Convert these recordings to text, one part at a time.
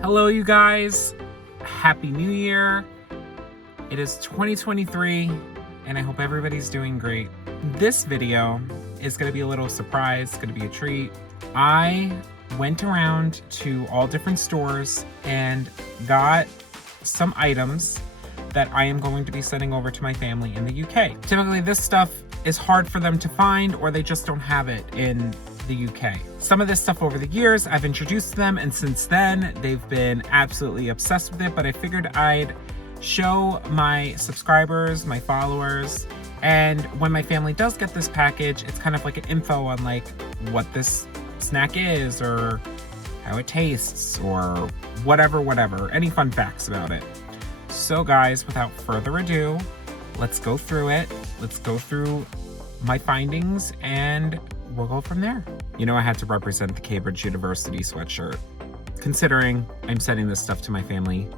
Hello, you guys. Happy New Year. It is 2023, and I hope everybody's doing great. This video is going to be a little surprise. It's going to be a treat. I went around to all different stores and got some items that I am going to be sending over to my family in the UK. Typically, this stuff is hard for them to find, or they just don't have it in the UK. Some of this stuff over the years, I've introduced them, and since then, they've been absolutely obsessed with it, but I figured I'd show my subscribers, my followers, and when my family does get this package, it's kind of like an info on like what this snack is, or how it tastes, or whatever, any fun facts about it. So guys, without further ado, let's go through it. Let's go through my findings, and we'll go from there. You know, I had to represent the Cambridge University sweatshirt, considering I'm sending this stuff to my family.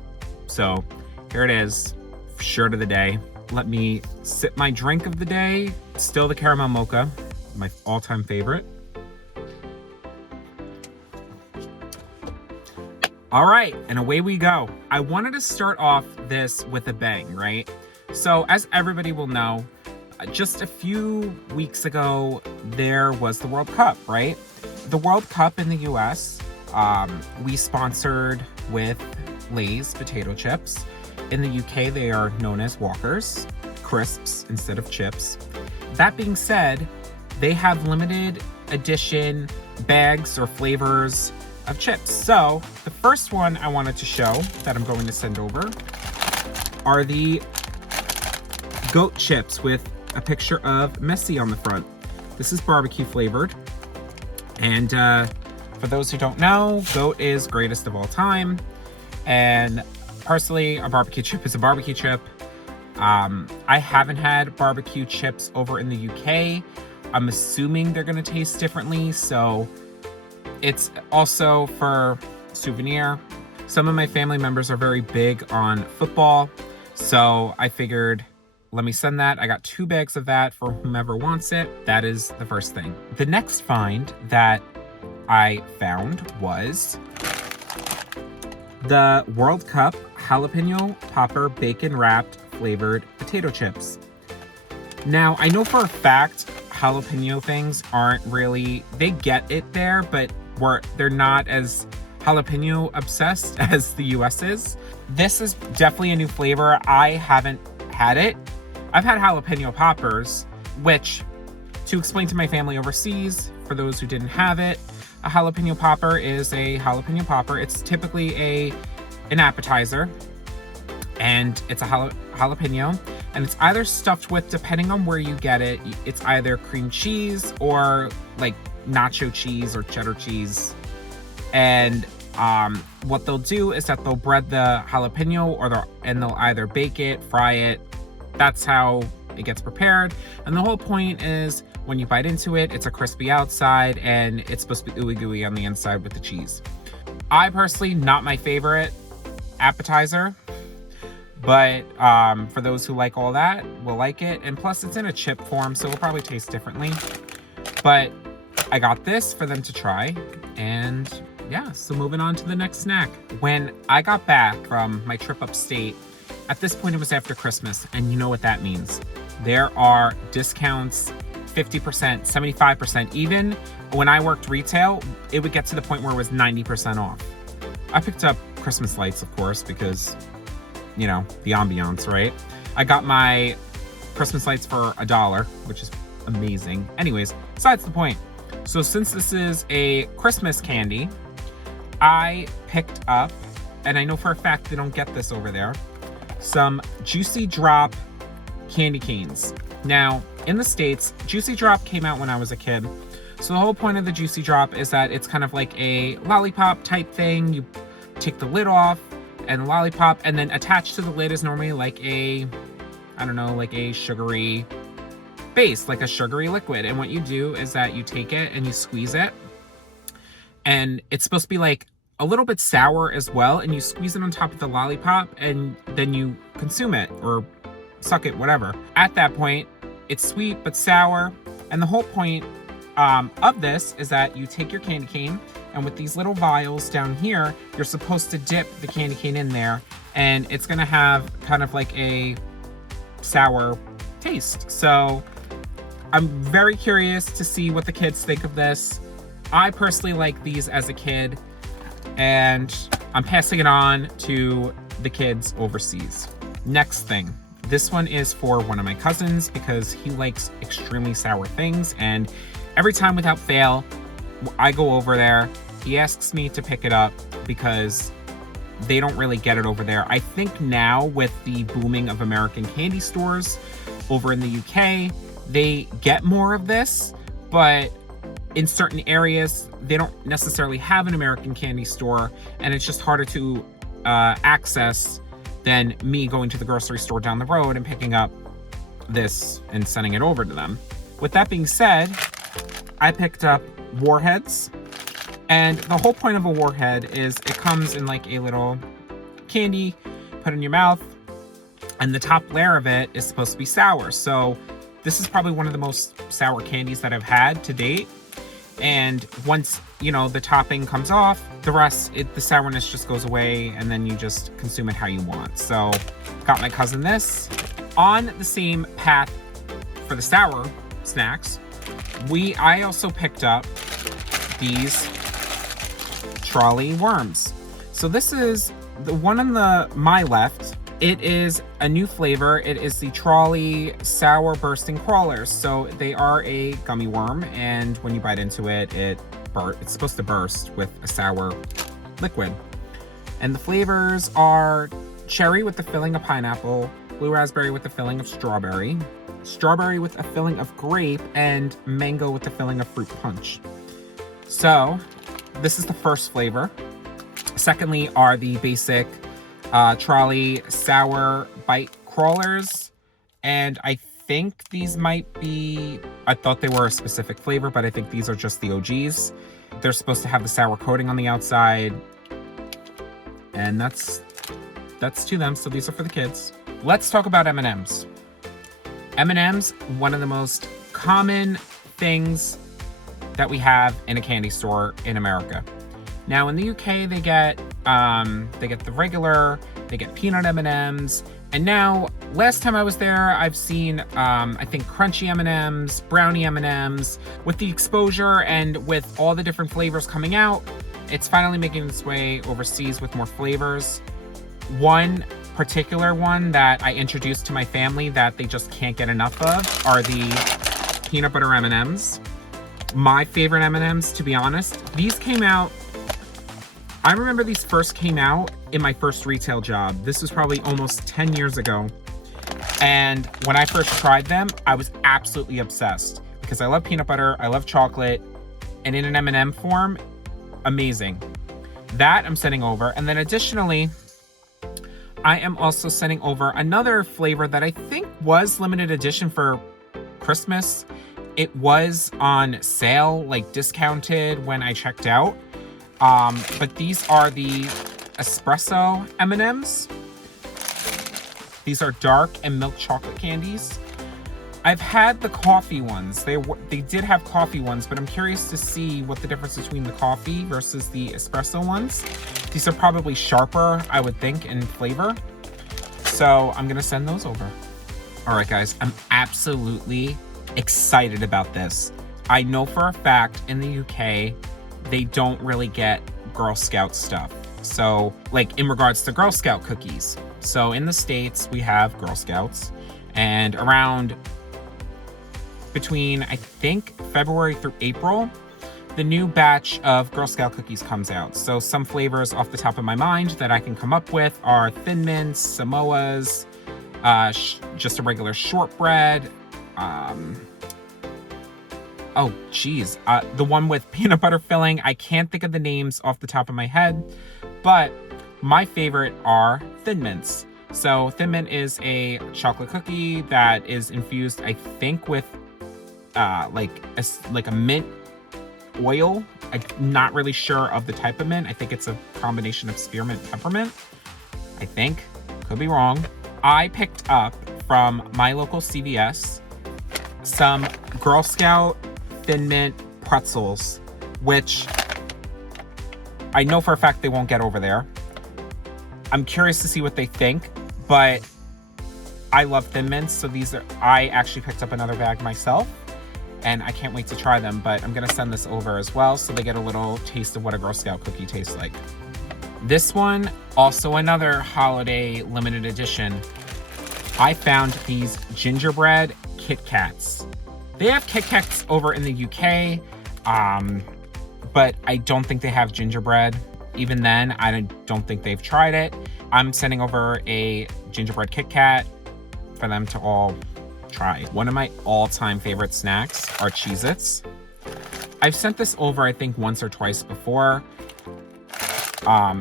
So here it is, shirt of the day. Let me sip my drink of the day. Still the caramel mocha, my all-time favorite. All right, and away we go. I wanted to start off this with a bang, right? So as everybody will know, just a few weeks ago, there was the World Cup, right? The World Cup in the US, we sponsored with Lay's potato chips. In the UK, they are known as Walkers, crisps instead of chips. That being said, they have limited edition bags or flavors of chips. So the first one I wanted to show that I'm going to send over are the goat chips with a picture of Messi on the front. This is barbecue flavored. And for those who don't know, goat is greatest of all time. And personally, a barbecue chip is a barbecue chip. I haven't had barbecue chips over in the UK. I'm assuming they're gonna taste differently, so it's also for souvenir. Some of my family members are very big on football, so I figured, let me send that. I got 2 bags of that for whomever wants it. That is the first thing. The next find that I found was the World Cup jalapeno popper bacon wrapped flavored potato chips. Now, I know for a fact jalapeno things aren't really, they get it there, but they're not as jalapeno obsessed as the US is. This is definitely a new flavor. I haven't had it. I've had jalapeno poppers, which, to explain to my family overseas, for those who didn't have it, a jalapeno popper is a jalapeno popper. It's typically an appetizer, and it's a jalapeno, and it's either stuffed with, depending on where you get it, it's either cream cheese or like nacho cheese or cheddar cheese. And what they'll do is that they'll bread the jalapeno, and they'll either bake it, fry it. That's how it gets prepared. And the whole point is, when you bite into it, it's a crispy outside and it's supposed to be ooey gooey on the inside with the cheese. I personally, not my favorite appetizer, but for those who like all that, will like it. And plus it's in a chip form, so it'll probably taste differently. But I got this for them to try, and yeah, so moving on to the next snack. When I got back from my trip upstate, at this point, it was after Christmas, and you know what that means. There are discounts, 50%, 75%. Even when I worked retail, it would get to the point where it was 90% off. I picked up Christmas lights, of course, because, you know, the ambiance, right? I got my Christmas lights for $1, which is amazing. Anyways, besides the point. So since this is a Christmas candy, I picked up, and I know for a fact they don't get this over there, some Juicy Drop candy canes. Now, in the States, Juicy Drop came out when I was a kid. So the whole point of the Juicy Drop is that it's kind of like a lollipop type thing. You take the lid off and the lollipop, and then attached to the lid is normally like a sugary base, like a sugary liquid. And what you do is that you take it and you squeeze it, and it's supposed to be like a little bit sour as well, and you squeeze it on top of the lollipop, and then you consume it or suck it, whatever. At that point, it's sweet but sour, and the whole point of this is that you take your candy cane And with these little vials down here, you're supposed to dip the candy cane in there, and it's gonna have kind of like a sour taste. So I'm very curious to see what the kids think of this. I personally like these as a kid, and I'm passing it on to the kids overseas. Next thing. This one is for one of my cousins because he likes extremely sour things, and every time without fail, I go over there, he asks me to pick it up because they don't really get it over there. I think now with the booming of American candy stores over in the UK, they get more of this, but in certain areas, they don't necessarily have an American candy store, and it's just harder to access than me going to the grocery store down the road and picking up this and sending it over to them. With that being said, I picked up Warheads, and the whole point of a Warhead is it comes in like a little candy, put in your mouth, and the top layer of it is supposed to be sour. So this is probably one of the most sour candies that I've had to date. And once, you know, the topping comes off, the rest, the sourness just goes away, and then you just consume it how you want. So, got my cousin this. On the same path for the sour snacks, I also picked up these trolley worms. So this is the one on my left. It is a new flavor. It is the trolley sour bursting crawlers. So they are a gummy worm, and when you bite into it, it's supposed to burst with a sour liquid. And the flavors are cherry with the filling of pineapple, blue raspberry with the filling of strawberry, strawberry with a filling of grape, and mango with the filling of fruit punch. So this is the first flavor. Secondly are the basic trolley sour bite crawlers, and I think these might be, I thought they were a specific flavor, but I think these are just the OGs. They're supposed to have the sour coating on the outside, and that's to them. So these are for the kids. Let's talk about M&Ms. M&Ms, one of the most common things that we have in a candy store in America. Now in the UK, they get the regular, they get peanut M&Ms, and now last time I was there, I've seen I think crunchy M&Ms, brownie M&Ms. With the exposure and with all the different flavors coming out, it's finally making its way overseas with more flavors. One particular one that I introduced to my family that they just can't get enough of are the peanut butter M&Ms. My favorite M&Ms, to be honest. These came out, I remember these first came out in my first retail job. This was probably almost 10 years ago. And when I first tried them, I was absolutely obsessed because I love peanut butter, I love chocolate, and in an M&M form, amazing. That I'm sending over. And then additionally, I am also sending over another flavor that I think was limited edition for Christmas. It was on sale, like discounted when I checked out. But these are the espresso M&Ms. These are dark and milk chocolate candies. I've had the coffee ones. They did have coffee ones, but I'm curious to see what the difference between the coffee versus the espresso ones. These are probably sharper, I would think, in flavor. So I'm gonna send those over. All right, guys, I'm absolutely excited about this. I know for a fact in the UK, they don't really get Girl Scout stuff. So, like in regards to Girl Scout cookies. So in the States, we have Girl Scouts, and around between, I think, February through April, the new batch of Girl Scout cookies comes out. So some flavors off the top of my mind that I can come up with are Thin Mints, Samoas, just a regular shortbread, oh geez, the one with peanut butter filling. I can't think of the names off the top of my head, but my favorite are Thin Mints. So Thin Mint is a chocolate cookie that is infused, I think, with like a mint oil. I'm not really sure of the type of mint. I think it's a combination of spearmint, peppermint. I think, could be wrong. I picked up from my local CVS some Girl Scout Thin Mint pretzels, which I know for a fact they won't get over there. I'm curious to see what they think, but I love Thin Mints, so I actually picked up another bag myself, and I can't wait to try them, but I'm gonna send this over as well so they get a little taste of what a Girl Scout cookie tastes like. This one, also another holiday limited edition. I found these gingerbread Kit Kats. They have Kit Kats over in the UK, but I don't think they have gingerbread. Even then, I don't think they've tried it. I'm sending over a gingerbread Kit Kat for them to all try. One of my all-time favorite snacks are Cheez-Its. I've sent this over, I think, once or twice before.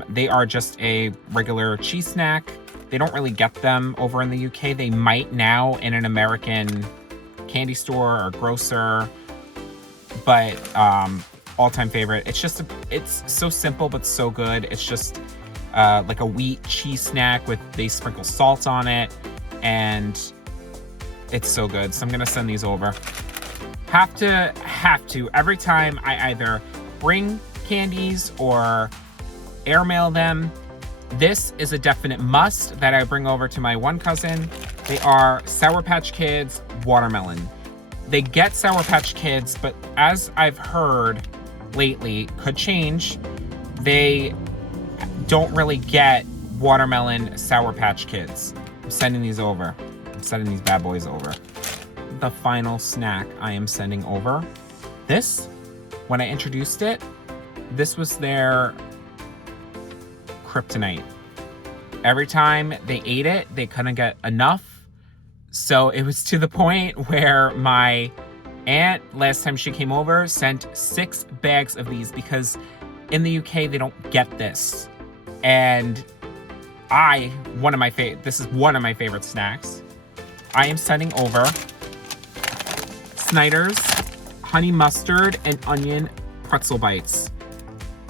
They are just a regular cheese snack. They don't really get them over in the UK. They might now in an American candy store or grocer, but all-time favorite. It's so simple but so good. It's just like a wheat cheese snack they sprinkle salt on it, and it's so good. So I'm gonna send these over. Have to every time I either bring candies or airmail them. This is a definite must that I bring over to my one cousin. They are Sour Patch Kids watermelon. They get Sour Patch Kids, but as I've heard lately, could change, they don't really get watermelon Sour Patch Kids. I'm sending these over. I'm sending these bad boys over. The final snack I am sending over. This, when I introduced it, this was their kryptonite. Every time they ate it, they couldn't get enough. So it was to the point where my aunt, last time she came over, sent 6 bags of these because in the UK, they don't get this. And this is one of my favorite snacks. I am sending over Snyder's honey mustard and onion pretzel bites.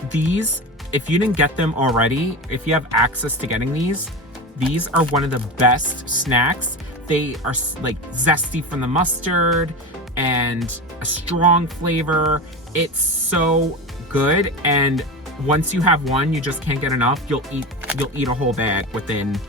These, if you didn't get them already, if you have access to getting these are one of the best snacks. They are like zesty from the mustard and a strong flavor. It's so good, and once you have one, you just can't get enough. You'll eat a whole bag within,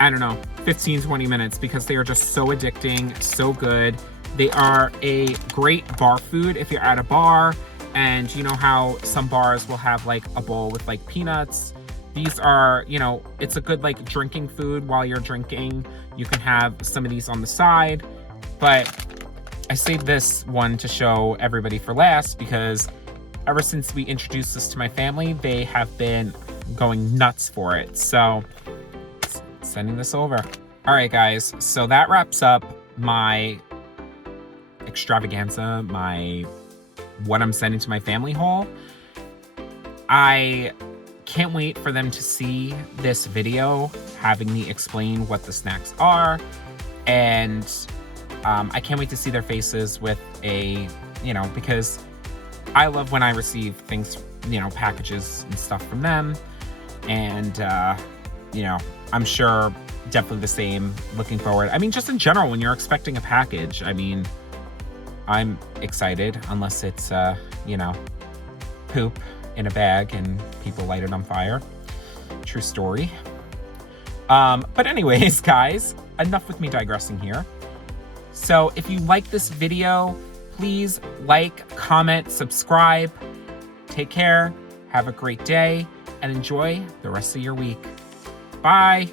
I don't know, 15-20 minutes because they are just so addicting, so good. They are a great bar food if you're at a bar. And you know how some bars will have like a bowl with like peanuts. These are, it's a good like drinking food while you're drinking. You can have some of these on the side, but I saved this one to show everybody for last because ever since we introduced this to my family, they have been going nuts for it. So sending this over. All right, guys. So that wraps up my extravaganza, what I'm sending to my family haul. I can't wait for them to see this video, having me explain what the snacks are, and I can't wait to see their faces with because I love when I receive things, packages and stuff from them, and I'm sure definitely the same. Looking forward. I mean, just in general, when you're expecting a package, I'm excited, unless it's, poop in a bag and people light it on fire. True story. But anyways, guys, enough with me digressing here. So if you like this video, please like, comment, subscribe. Take care, have a great day, and enjoy the rest of your week. Bye.